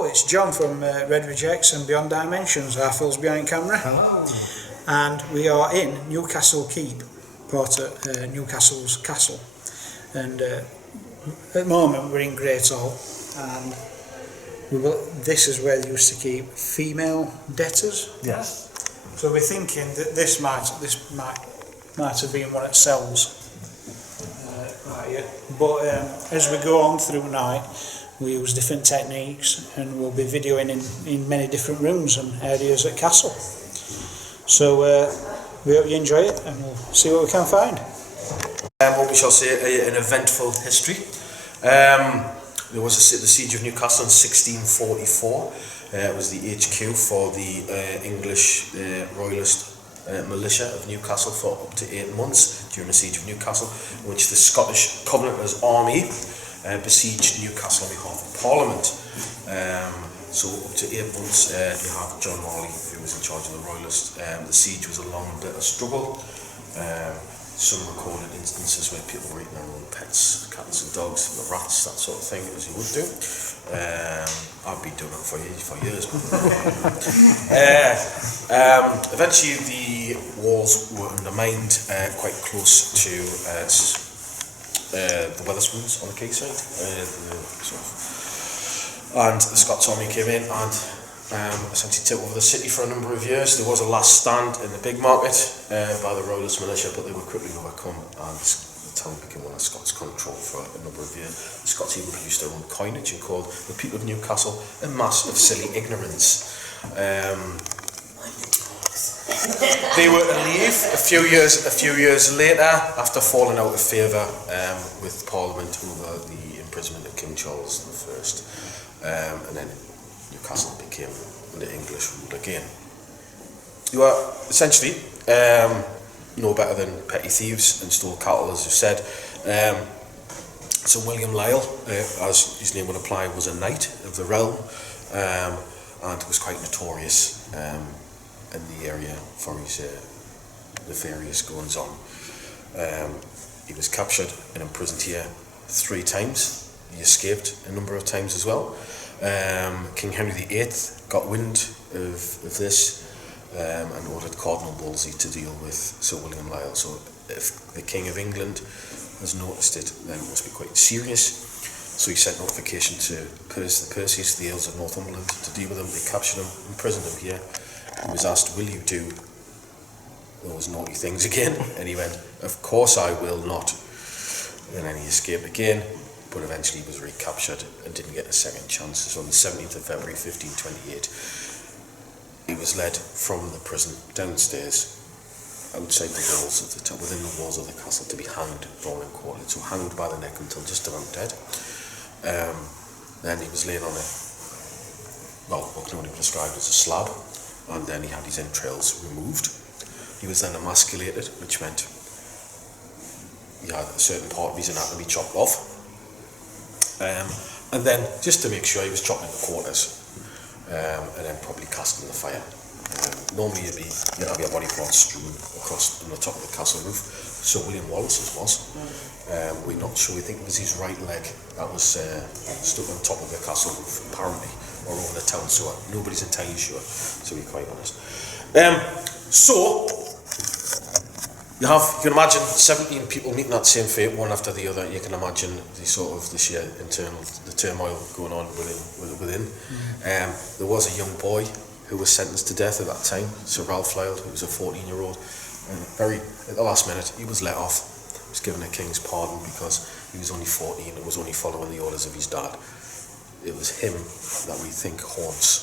Hello, it's John from Red Rejects and Beyond Dimensions, Arthur's behind camera. Hello. And we are in Newcastle Keep, part of Newcastle's castle. And at the moment we're in Great Hall, and this is where they used to keep female debtors. Yes. So we're thinking that this might have been one of cells. But as we go on through night, we use different techniques, and we'll be videoing in many different rooms and areas at Castle. So we hope you enjoy it, and we'll see what we can find. What we shall say an eventful history. There was the Siege of Newcastle in 1644. It was the HQ for the English Royalist militia of Newcastle for up to 8 months during the Siege of Newcastle, in which the Scottish Covenanters army besieged Newcastle on behalf of Parliament. So up to 8 months you have John Marley, who was in charge of the Royalists. The siege was a long bit of struggle. Some recorded instances where people were eating their own pets, cats and dogs, and rats, that sort of thing, as you would do. I've been doing it for years. Eventually the walls were undermined quite close to the Wetherspoons on the quayside. And the Scots army came in and essentially took over the city for a number of years. There was a last stand in the big market by the Royalist militia, but they were quickly overcome, and the town became under Scots control for a number of years. The Scots even produced their own coinage and called the people of Newcastle a mass of silly ignorance. They were to leave a few years later after falling out of favour with Parliament over the imprisonment of King Charles I, and then Newcastle became under English rule again. You are essentially no better than petty thieves and stole cattle, as you said. So William Lisle, as his name would imply, was a knight of the realm, and was quite notorious in the area for his nefarious goings on. He was captured and imprisoned here 3 times. He escaped a number of times as well. King Henry VIII got wind of this and ordered Cardinal Wolsey to deal with Sir William Lisle. So if the King of England has noticed it, then it must be quite serious. So he sent notification to the Percys, the Earls of Northumberland, to deal with him. They captured him, imprisoned him here. He was asked, "Will you do those naughty things again?" And he went, "Of course I will not." And then he escaped again, but eventually he was recaptured and didn't get a second chance. So on the 17th of February 1528, he was led from the prison downstairs, outside the walls of the within the walls of the castle, to be hanged, drawn and quartered. So hanged by the neck until just about dead. Then he was laid on what can only be described as a slab, and then he had his entrails removed. He was then emasculated, which meant he had a certain part of his anatomy chopped off. And then, just to make sure, he was chopped into quarters, and then probably cast in the fire. Normally you'd have your body parts strewn across on the top of the castle roof. So William Wallace's was. We're not sure. We think it was his right leg that was stuck on top of the castle roof, apparently, or over the town sewer. Nobody's entirely sure, to be quite honest. So you can imagine 17 people meeting that same fate, one after the other. You can imagine the sheer the turmoil going on within. There was a young boy who was sentenced to death at that time, Sir Ralph Lisle, who was a 14-year-old. And at the last minute, he was let off. He was given a king's pardon because he was only 14 and was only following the orders of his dad. It was him that we think haunts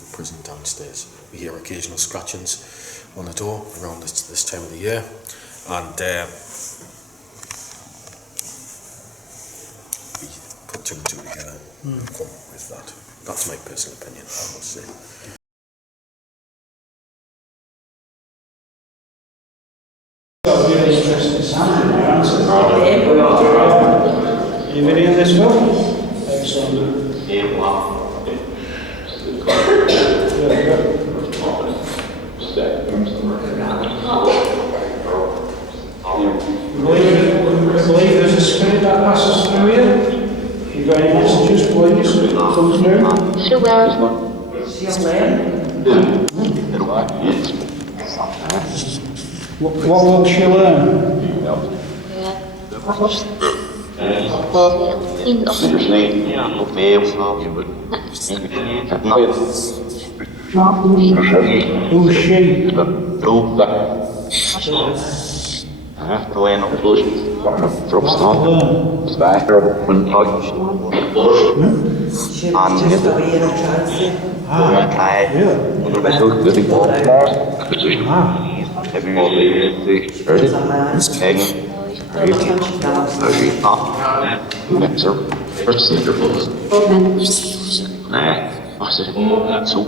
the prison downstairs. We hear occasional scratchings on the door around this time of the year, and we put 2 and 2 together and come up with that. That's my personal opinion, I must say. Really interesting sound in your answer. Are you videoing this film? Excellent. I believe there's a spirit that passes through you. You've got any messages, please? Comes through. What will she learn? Who's she?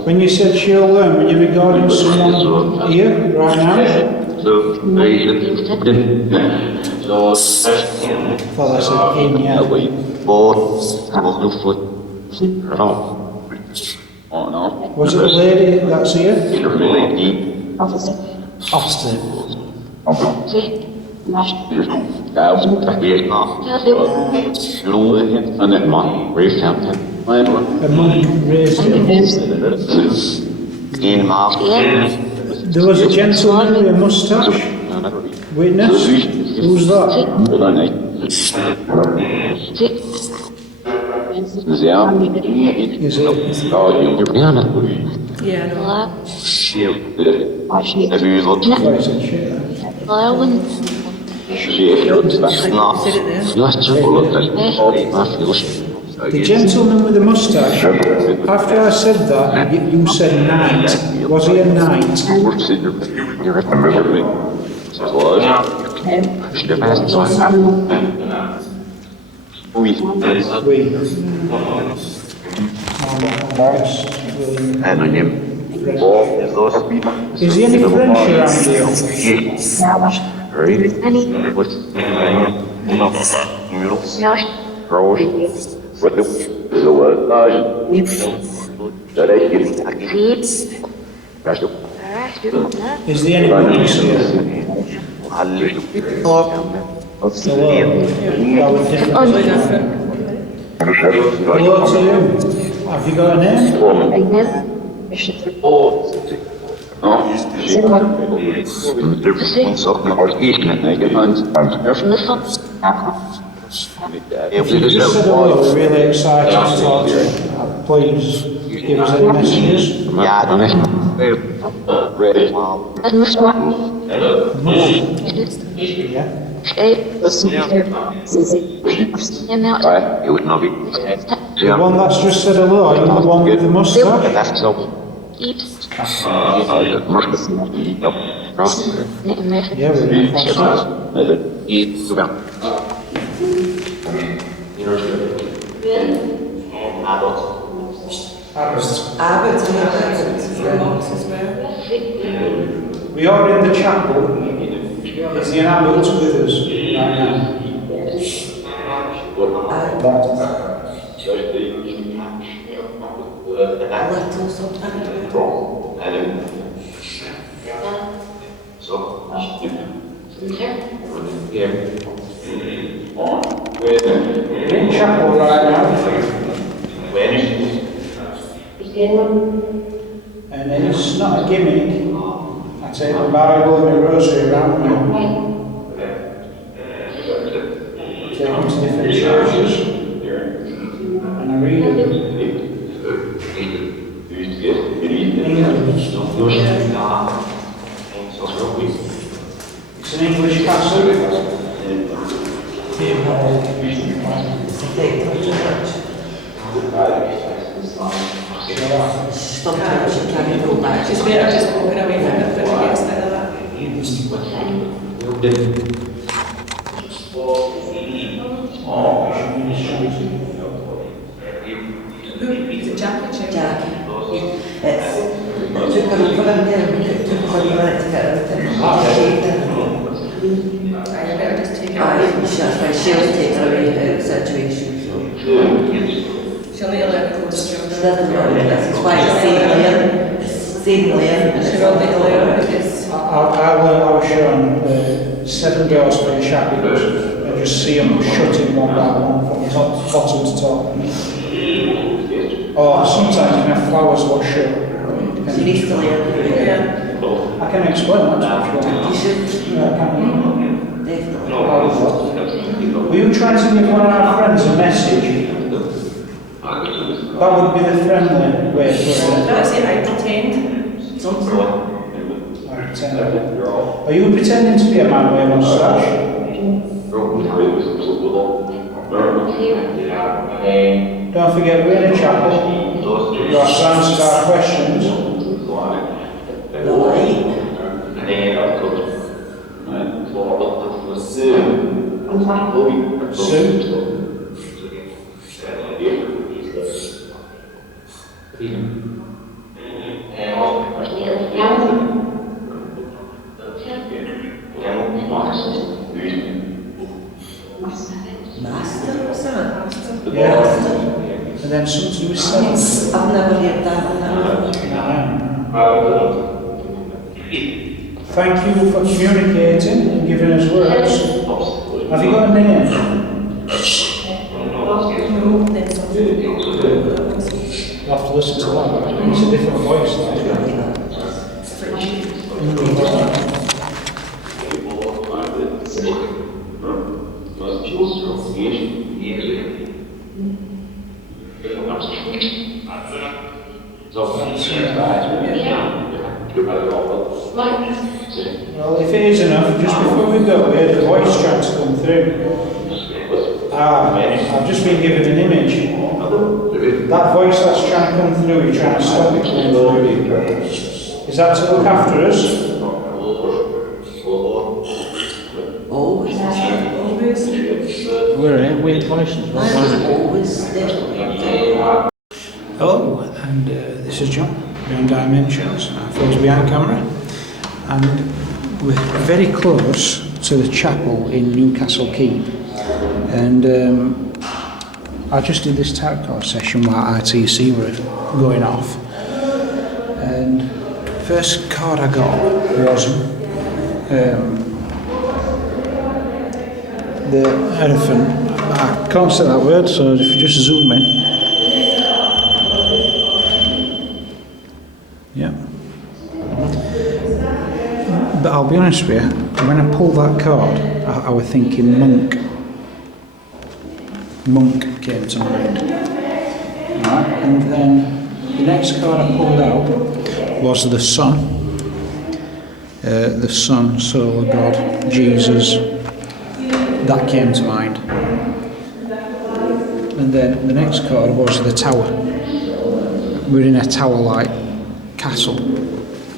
When you said she'll learn, were you regarding someone here, right now? Well, I said in, yeah. Was it the lady that's here? Opposite. A monk raised him. There was a gentleman with a moustache. Witness? Who's that? Is it? Yeah, no. What is it? Shit. The gentleman with the moustache. After I said that, you said knight. Was he a knight? Oui. Is he any French around here? Is there any monks here? Hello? Hello to you. Have you got a name? If you just said hello, we're really excited to talk to you. Please give us any messages. The one that's just said hello, are you the one with the moustache? Yeah, we're in We are in the chapel. Is the abbot with us right now? We're in chapel right now. And it's not a gimmick. I take the Bible and the rosary around me. Take them to different churches. And I read them. It's an English castle. Just walking away from it, but it gets like that. Is it Jackie? Jackie. It took them for them there, it took 20 minutes to get them. I better just take it away. That's why she'll take her away out of the situation. She'll be allowed to go to She doesn't know it, that's why it's safe there. She will be allowed because I was shown 7 doors for the shackles. I just see them shutting one by one from top, bottom to top. Or sometimes you can have flowers what show. You need to learn. I can explain that to you. You should. Yeah, I can. Definitely. Were you trying to give one of our friends a message? That would be the friendly way to put it. That's it, I pretend. Are you pretending to be a man with a moustache? Don't forget, we're in a chapel. You've got to answer our questions. Sue? Master or something? Yeah. And then something to do with seven. I've never heard that. Thank you for communicating and giving us words. Have you got a name? You'll have to listen to that. It's a different voice. Well, if it is enough, just before we go, we had a voice trying to come through. I've just been given an image. That voice that's trying to come through, you're trying to stop it coming through. Is that to look after us? Always. We're in weird voices. Always. Hello, and this is John, Beyond Dimensions, Phil's behind camera, and we're very close to the chapel in Newcastle Keep, and I just did this tarot card session while ITC were going off, and first card I got was the elephant. I can't say that word, so if you just zoom in. Yeah. But I'll be honest with you, when I pulled that card, I was thinking monk. Monk came to mind. Right? And then the next card I pulled out was the sun. The sun, soul of God, Jesus. That came to mind. And then the next card was the tower. We're in a tower-like castle,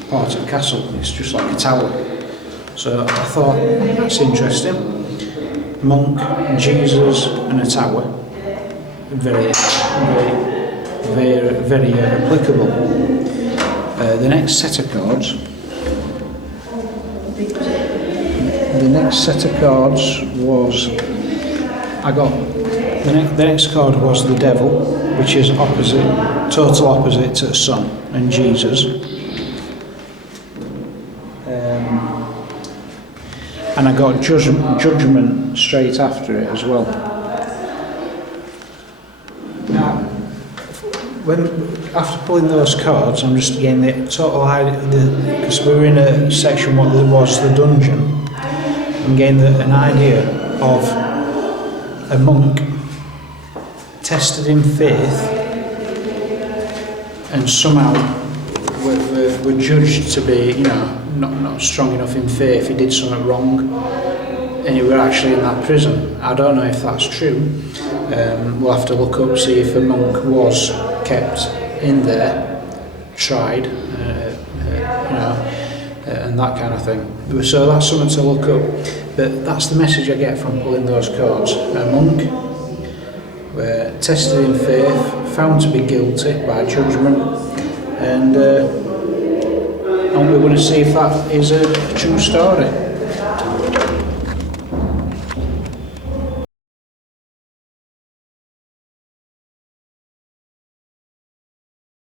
part of castle. It's just like a tower. So I thought, that's interesting. Monk, Jesus, and a tower. Very applicable. The next set of cards. The next set of cards was the next card was the devil, which is total opposite to the sun and Jesus. And I got judgment straight after it as well. Now, after pulling those cards, I'm just getting the total idea, because we were in a section what was the dungeon. I'm getting an idea of a monk tested in faith and somehow were judged to be, not strong enough in faith. He did something wrong and he were actually in that prison. I don't know if that's true. We'll have to look up, see if a monk was kept in there, tried, and that kind of thing. So that's something to look up. But that's the message I get from pulling those cards. A monk, tested in faith, found to be guilty by judgment, and we're going to see if that is a true story.